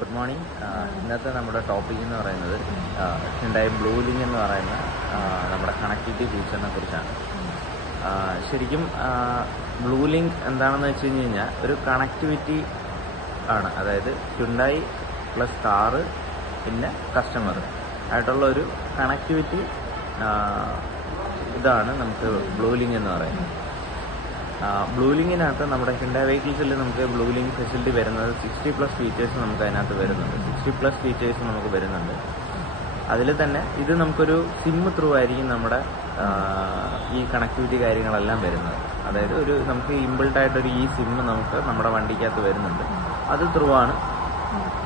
Good morning. ഇന്നത്തെ നമ്മുടെ topic എന്ന് പറയുന്നത് ഹിൻഡായി ബ്ലൂലിംഗ് എന്ന് പറയുന്ന നമ്മുടെ കണക്ടിവിറ്റി ഫീച്ചറിനെ കുറിച്ചാണ്. ശരിക്കും ബ്ലൂലിംഗ് എന്താണെന്ന് വെച്ച് കഴിഞ്ഞാൽ ഒരു കണക്ടിവിറ്റി ആണ്. അതായത് ഹ്യുണ്ടായി പ്ലസ് കാറ് പിന്നെ കസ്റ്റമർ ആയിട്ടുള്ള ഒരു കണക്ടിവിറ്റി ഇതാണ് നമുക്ക് ബ്ലൂലിംഗ് എന്ന് പറയുന്നത്. ബ്ലൂലിങ്ങിനകത്ത് നമ്മുടെ ഹിൻഡായി വെഹിക്കിൾസിൽ നമുക്ക് ബ്ലൂലിംഗ് ഫെസിലിറ്റി വരുന്നത് 60+ ഫീച്ചേഴ്സ് നമുക്ക് അതിനകത്ത് വരുന്നുണ്ട്. 60+ ഫീച്ചേഴ്സ് നമുക്ക് വരുന്നുണ്ട്. അതിൽ തന്നെ ഇത് നമുക്കൊരു സിം ത്രൂ ആയിരിക്കും നമ്മുടെ ഈ കണക്ടിവിറ്റി കാര്യങ്ങളെല്ലാം വരുന്നത്. അതായത് നമുക്ക് ഇൻബിൾട്ടായിട്ടൊരു ഈ സിം നമുക്ക് നമ്മുടെ വണ്ടിക്കകത്ത് വരുന്നുണ്ട്. അത് ത്രൂ ആണ്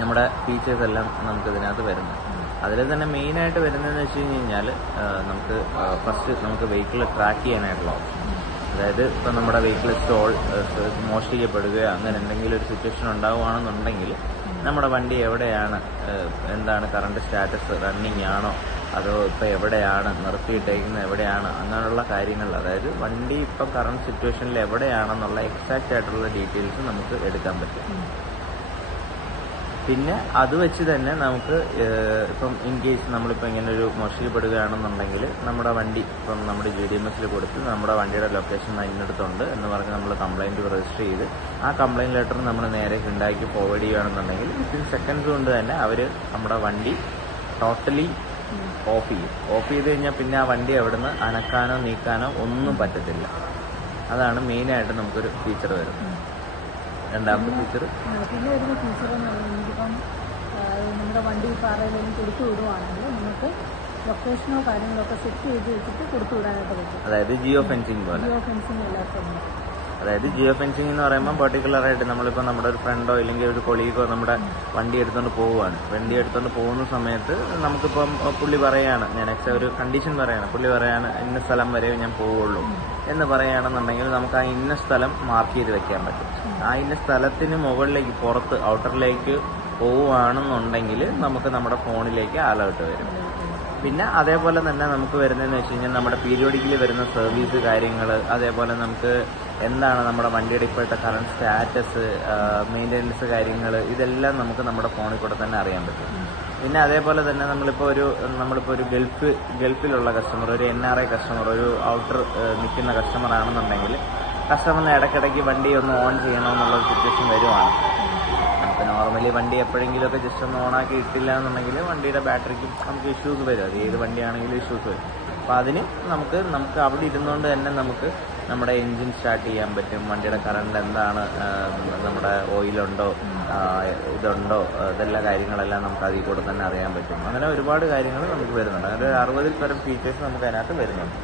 നമ്മുടെ ഫീച്ചേഴ്സ് എല്ലാം നമുക്ക് ഇതിനകത്ത് വരുന്നത്. അതിൽ തന്നെ മെയിനായിട്ട് വരുന്നതെന്ന് വെച്ച് കഴിഞ്ഞാൽ നമുക്ക് ഫസ്റ്റ് നമുക്ക് വെഹിക്കിൾ ട്രാക്ക് ചെയ്യാനായിട്ടുള്ള ഓപ്ഷൻ. അതായത് ഇപ്പം നമ്മുടെ വെഹിക്കിൾ മോഷ്ടിക്കപ്പെടുകയോ അങ്ങനെ എന്തെങ്കിലും ഒരു സിറ്റുവേഷൻ ഉണ്ടാവുകയാണെന്നുണ്ടെങ്കിൽ നമ്മുടെ വണ്ടി എവിടെയാണ്, എന്താണ് കറണ്ട് സ്റ്റാറ്റസ്, റണ്ണിങ് ആണോ അതോ ഇപ്പോൾ എവിടെയാണ് നിർത്തിയിട്ടേക്കുന്നത്, എവിടെയാണ്, അങ്ങനെയുള്ള കാര്യങ്ങൾ, അതായത് വണ്ടി ഇപ്പം കറണ്ട് സിറ്റുവേഷനിൽ എവിടെയാണെന്നുള്ള എക്സാക്റ്റ് ആയിട്ടുള്ള ഡീറ്റെയിൽസ് നമുക്ക് എടുക്കാൻ പറ്റും. പിന്നെ അത് വെച്ച് തന്നെ നമുക്ക് ഇപ്പം ഇൻ കേസ് നമ്മളിപ്പോൾ ഇങ്ങനെ ഒരു മോഷ്ടിക്കപ്പെടുകയാണെന്നുണ്ടെങ്കിൽ നമ്മുടെ വണ്ടി ഇപ്പം നമ്മുടെ GDMS കൊടുത്ത് നമ്മുടെ വണ്ടിയുടെ ലൊക്കേഷൻ ഇന്നടുത്തുണ്ട് എന്ന് പറഞ്ഞ് നമ്മൾ കംപ്ലയിൻറ്റ് രജിസ്റ്റർ ചെയ്ത് ആ കംപ്ലയിൻറ്റ് ലെറ്റർ നമ്മൾ നേരെ ഹിൻഡായിക്ക് ഫോർവേഡ് ചെയ്യുകയാണെന്നുണ്ടെങ്കിൽ വിത്തിൻ സെക്കൻഡ്സ് കൊണ്ട് തന്നെ അവർ നമ്മുടെ വണ്ടി ടോട്ടലി ഓഫ് ചെയ്യും. ഓഫ് ചെയ്ത് കഴിഞ്ഞാൽ പിന്നെ ആ വണ്ടി അവിടുന്ന് അനക്കാനോ നീക്കാനോ ഒന്നും പറ്റത്തില്ല. അതാണ് മെയിനായിട്ട് നമുക്കൊരു ഫീച്ചർ വരുന്നത്. രണ്ടാമത്തെ ഫീച്ചർ പിന്നെ വരുന്ന ഫീച്ചർ എന്ന് പറയുന്നത് ഇപ്പം നമ്മുടെ വണ്ടി ഇപ്പോൾ ആരെങ്കിലും കൊടുത്തു വിടുവാണെങ്കിൽ നമുക്ക് ലൊക്കേഷനോ കാര്യങ്ങളൊക്കെ സെറ്റ് ചെയ്ത് വെച്ചിട്ട് കൊടുത്തു വിടാനായിട്ട് പറ്റും. അതായത് ജിയോ ഫെൻസിങ് പോലെ. ജിയോ ഫെൻസിങ് എല്ലാവർക്കും ഉണ്ട്. അതായത് ജിയോ ഫെൻസിങ് എന്ന് പറയുമ്പോൾ പെർട്ടിക്കുലറായിട്ട് നമ്മളിപ്പോൾ നമ്മുടെ ഒരു ഫ്രണ്ടോ ഇല്ലെങ്കിൽ ഒരു കൊളീഗോ നമ്മുടെ വണ്ടി എടുത്തുകൊണ്ട് പോവുകയാണ്. വണ്ടി എടുത്തുകൊണ്ട് പോകുന്ന സമയത്ത് നമുക്കിപ്പം പുള്ളി പറയുകയാണ്, ഞാൻ ഒരു കണ്ടീഷൻ പറയുകയാണ്, പുള്ളി പറയാണ് ഇന്ന സ്ഥലം വരെ ഞാൻ പോവുള്ളൂ എന്ന് പറയുകയാണെന്നുണ്ടെങ്കിൽ നമുക്ക് ആ ഇന്ന സ്ഥലം മാർക്ക് ചെയ്ത് വെക്കാൻ പറ്റും. ആ ഇന്ന സ്ഥലത്തിന് മുകളിലേക്ക് പുറത്ത് ഔട്ടറിലേക്ക് പോവുകയാണെന്നുണ്ടെങ്കിൽ നമുക്ക് നമ്മുടെ ഫോണിലേക്ക് അലേർട്ട് വരും. പിന്നെ അതേപോലെ തന്നെ നമുക്ക് വരുന്നതെന്ന് വെച്ച് കഴിഞ്ഞാൽ നമ്മുടെ പീരിയോഡിക്കലി വരുന്ന സർവീസ് കാര്യങ്ങൾ, അതേപോലെ നമുക്ക് എന്താണ് നമ്മുടെ വണ്ടിയുടെ ഇപ്പോഴത്തെ കറണ്ട് സ്റ്റാറ്റസ്, മെയിൻ്റെനൻസ് കാര്യങ്ങൾ, ഇതെല്ലാം നമുക്ക് നമ്മുടെ ഫോണിൽ കൂടെ തന്നെ അറിയാൻ പറ്റും. പിന്നെ അതേപോലെ തന്നെ നമ്മളിപ്പോൾ ഒരു ഗൾഫിലുള്ള കസ്റ്റമർ, ഒരു NRI കസ്റ്റമർ, ഒരു ഔട്ടർ നിൽക്കുന്ന കസ്റ്റമർ ആണെന്നുണ്ടെങ്കിൽ കസ്റ്റമറിന് ഇടയ്ക്കിടയ്ക്ക് വണ്ടി ഒന്ന് ഓൺ ചെയ്യണമെന്നുള്ളൊരു സിറ്റുവേഷൻ വരുവാണ്. നമുക്ക് നോർമലി വണ്ടി എപ്പോഴെങ്കിലുമൊക്കെ ജസ്റ്റ് ഒന്ന് ഓണാക്കി ഇട്ടില്ല എന്നുണ്ടെങ്കിൽ വണ്ടിയുടെ ബാറ്ററിക്കും നമുക്ക് ഇഷ്യൂസ് വരും. അത് ഏത് വണ്ടിയാണെങ്കിലും ഇഷ്യൂസ് വരും. അപ്പോൾ അതിന് നമുക്ക് അവിടെ ഇരുന്നുകൊണ്ട് തന്നെ നമുക്ക് നമ്മുടെ എൻജിൻ സ്റ്റാർട്ട് ചെയ്യാൻ പറ്റും. വണ്ടിയുടെ കറണ്ട് എന്താണ്, നമ്മുടെ ഓയിലുണ്ടോ, ഇതുണ്ടോ, ഇതെല്ലാ കാര്യങ്ങളെല്ലാം നമുക്ക് അതിൽ കൂടെ തന്നെ അറിയാൻ പറ്റും. അങ്ങനെ ഒരുപാട് കാര്യങ്ങൾ നമുക്ക് വരുന്നുണ്ട്. അങ്ങനെ 60-ൽ പരം ഫീച്ചേഴ്സ് നമുക്ക് അതിനകത്ത് വരുന്നുണ്ട്.